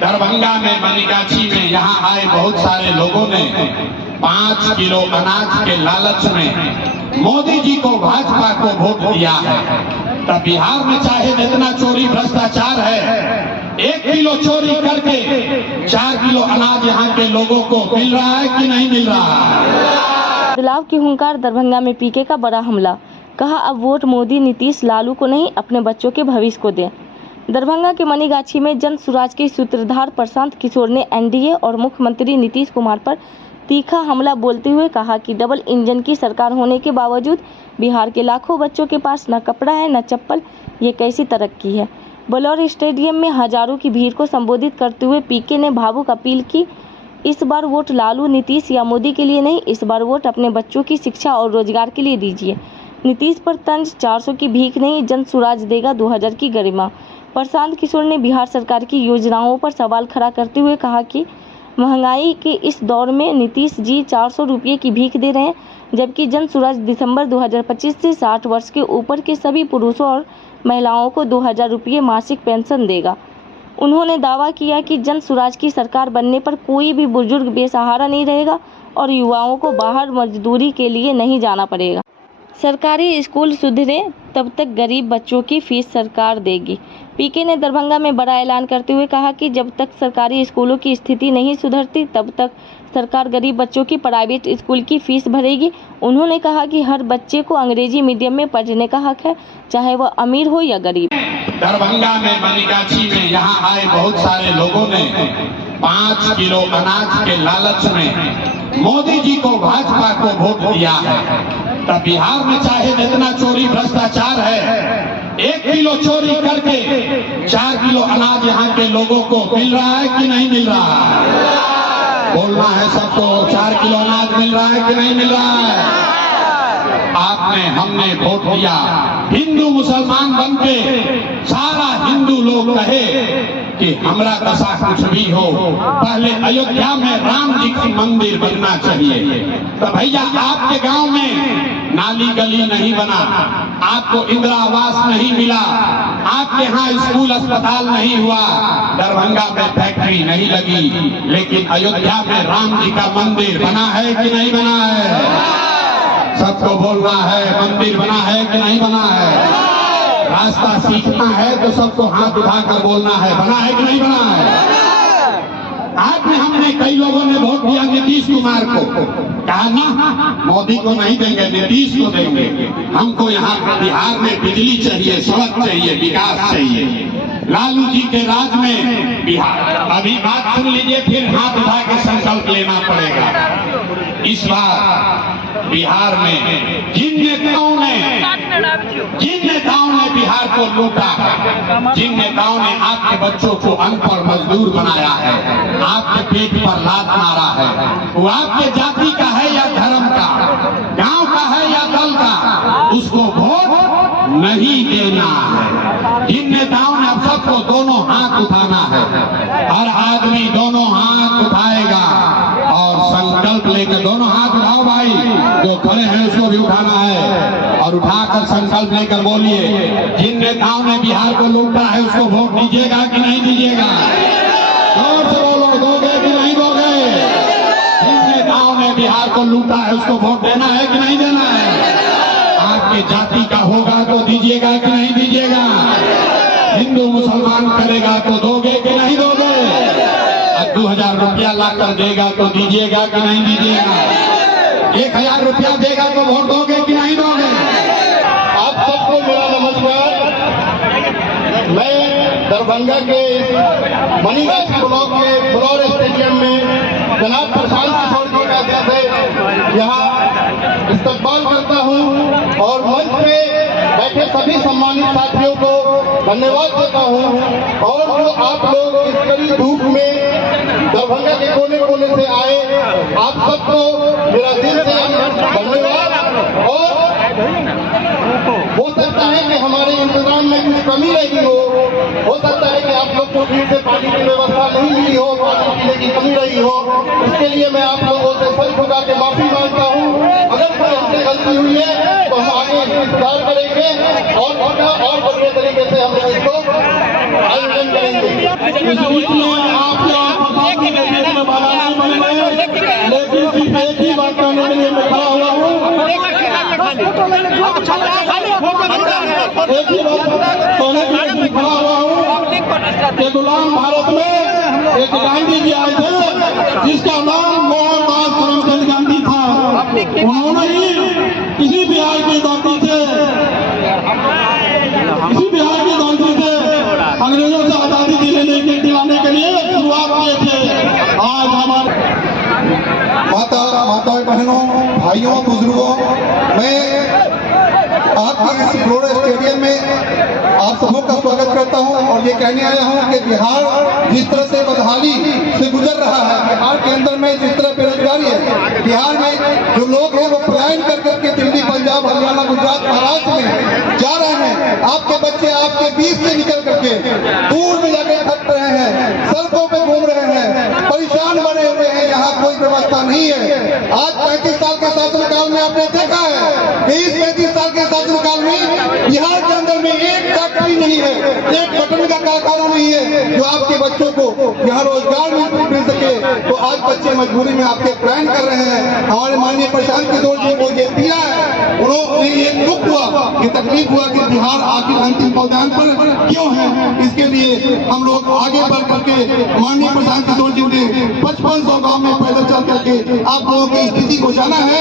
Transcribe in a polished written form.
दरभंगा में मनीगाछी में यहाँ आए बहुत सारे लोगों ने 5 किलो अनाज के लालच में मोदी जी को, भाजपा को वोट दिया है। तब बिहार में चाहे जितना चोरी भ्रष्टाचार है, 1 किलो चोरी करके 4 किलो अनाज यहाँ के लोगों को मिल रहा है कि नहीं मिल रहा है। बदलाव की हुंकार, दरभंगा में पीके का बड़ा हमला। कहा अब वोट मोदी नीतीश लालू को नहीं, अपने बच्चों के भविष्य को दें। दरभंगा के मनीगाछी में जन सुराज के सूत्रधार प्रशांत किशोर ने एनडीए और मुख्यमंत्री नीतीश कुमार पर तीखा हमला बोलते हुए कहा कि डबल इंजन की सरकार होने के बावजूद बिहार के लाखों बच्चों के पास न कपड़ा है न चप्पल, ये कैसी तरक्की है। बलौर स्टेडियम में हजारों की भीड़ को संबोधित करते हुए पीके ने भावुक अपील की, इस बार वोट लालू, नीतीश या मोदी के लिए नहीं, इस बार वोट अपने बच्चों की शिक्षा और रोजगार के लिए दीजिए। नीतीश पर तंज 400 की भीख नहीं, जन सुराज देगा 2000 की गरिमा। प्रशांत किशोर ने बिहार सरकार की योजनाओं पर सवाल खड़ा करते हुए कहा कि महंगाई के इस दौर में नीतीश जी 400 रुपये की भीख दे रहे हैं, जबकि जन सुराज दिसंबर 2025 से 60 वर्ष के ऊपर के सभी पुरुषों और महिलाओं को 2000 रुपये मासिक पेंशन देगा। उन्होंने दावा किया कि जन सुराज की सरकार बनने पर कोई भी बुजुर्ग बेसहारा नहीं रहेगा और युवाओं को बाहर मजदूरी के लिए नहीं जाना पड़ेगा। सरकारी स्कूल सुधरे तब तक गरीब बच्चों की फीस सरकार देगी। पीके ने दरभंगा में बड़ा ऐलान करते हुए कहा कि जब तक सरकारी स्कूलों की स्थिति नहीं सुधरती तब तक सरकार गरीब बच्चों की प्राइवेट स्कूल की फीस भरेगी। उन्होंने कहा कि हर बच्चे को अंग्रेजी मीडियम में पढ़ने का हक है, चाहे वह अमीर हो या गरीब। दरभंगा में मनीगाछी में यहाँ आए बहुत सारे लोगों ने 5 किलो अनाज के लालच में मोदी जी को, भाजपा को वोट दिया है। तब बिहार में चाहे जितना चोरी भ्रष्टाचार है, 1 किलो चोरी करके 4 किलो अनाज यहाँ के लोगों को मिल रहा है कि नहीं मिल रहा है। बोलना है सबको, 4 किलो अनाज मिल रहा है कि नहीं मिल रहा है। आपने, हमने वोट दिया, हिंदू मुसलमान बनके सारा हिंदू लोग कहे कि हमरा दशा कुछ भी हो, पहले अयोध्या में राम जी की मंदिर बनना चाहिए। तो भैया आपके गांव में नाली गली नहीं बना, आपको इंदिरा आवास नहीं मिला, आपके यहाँ स्कूल अस्पताल नहीं हुआ, दरभंगा में फैक्ट्री नहीं लगी, लेकिन अयोध्या में राम जी का मंदिर बना है कि नहीं बना है। सबको बोलना है, मंदिर बना है कि नहीं बना है। रास्ता सीखना है तो सबको हाथ उठाकर बोलना है, बना है कि नहीं बना है। आज में हमने कई लोगों ने वोट दिया नीतीश कुमार को, कहा ना मोदी को नहीं देंगे, नीतीश को देंगे। हमको यहाँ बिहार में बिजली चाहिए, सड़क चाहिए, विकास चाहिए। लालू जी के राज में बिहार, अभी बात सुन लीजिए, फिर हाथ उठा के संकल्प लेना पड़ेगा। इस बार बिहार में जिन नेताओं ने बिहार को लूटा है, जिन नेताओं ने आपके बच्चों को अनपढ़ मजदूर बनाया है, आपके पेट पर लात मारा है, वो आपके जाति का है या धर्म का, गांव का है या दल का, उसको वोट नहीं देना है। जिन नेताओं ने अब सबको दोनों हाथ उठाना है, हर आदमी दोनों हाथ उठाएगा और संकल्प लेकर, दोनों हाथ उठाओ भाई, जो खड़े हैं उसको भी उठाना है और उठाकर संकल्प लेकर बोलिए, जिन नेताओं ने बिहार को लूटा है उसको वोट दीजिएगा कि नहीं दीजिएगा। जोर से बोलो, दोगे कि नहीं दोगे। जिन नेताओं ने बिहार को लूटा है उसको वोट देना है कि नहीं देना है। आपके जाति का होगा तो दीजिएगा कि नहीं दीजिएगा। हिंदू मुसलमान करेगा तो दोगे कि नहीं दोगे। 2000 रुपया ला कर देगा तो दीजिएगा कि नहीं दीजिएगा। 1000 रुपया देगा तो वोट दोगे कि नहीं दोगे। आप सबको मेरा नमस्कार। मैं दरभंगा के मनीगाछी ब्लॉक के बलौर स्टेडियम में जनाब प्रशांत किशोर जी का से यहाँ इस्तकबाल करता हूँ और मंच पे बैठे सभी सम्मानित साथियों को धन्यवाद देता हूँ। और जो आप लोग इस कड़ी धूप में दरभंगा के कोने कोने से आए, आप सबको मेरा दिल से धन्यवाद। और हो सकता है कि हमारे इंतजाम में कुछ कमी रही हो सकता है कि आप लोग को ठीक से पानी की व्यवस्था नहीं मिली हो, पानी पीने की कमी रही हो, इसके लिए मैं आप लोगों से सर झुका के माफी मांगता हूँ। अगर कोई हमसे गलती हुई है तो हम आगे सुधार करेंगे और बढ़िया तरीके से हम इसको आयोजन करेंगे। एक ही बात कहने के लिए खड़ा हुआ हूँ कि गुलाम भारत में एक गांधी जी आए थे जिसका नाम मोहनदास करमचंद गांधी था। उन्होंने ही किसी बिहार की धरती से अंग्रेजों से आजादी दिलाने के लिए शुरुआत किए थे। आज हमारे माताएं बहनों भाइयों बुजुर्गों, मैं आपके इस फ्लोरा स्टेडियम में आप सबों का स्वागत करता हूं और ये कहने आया हूं कि बिहार जिस तरह से बदहाली से गुजर रहा है, बिहार के अंदर में जिस तरह बेरोजगारी है, बिहार में जो लोग हैं वो पलायन कर करके दिल्ली, पंजाब, हरियाणा, गुजरात, महाराष्ट्र में जा रहे हैं। आपके बच्चे आपके बीच से निकल करके दूर में जाके थक रहे हैं, सड़कों पे घूम रहे हैं, परेशान बने हुए हैं, यहाँ कोई व्यवस्था नहीं है। आज 35 साल के शासनकाल में आपने देखा है, 20-35 साल के शासनकाल में बिहार के अंदर में एक फैक्ट्री नहीं है, एक बटन का कारखाना नहीं है जो आपके बच्चों को यहाँ रोजगार मिल सके। तो आज बच्चे मजबूरी में आपके प्लान कर रहे हैं। हमारे माननीय प्रशांत किशोर जी को ये दिया है, उन्होंने ये दुख हुआ, ये तकलीफ हुआ कि बिहार आखिर अंतिम पायदान पर क्यों है। इसके लिए हम लोग आगे बढ़ करके माननीय प्रशांत किशोर जी ने 5500 गाँव में पैदल चल करके आप लोगों की स्थिति को जाना है।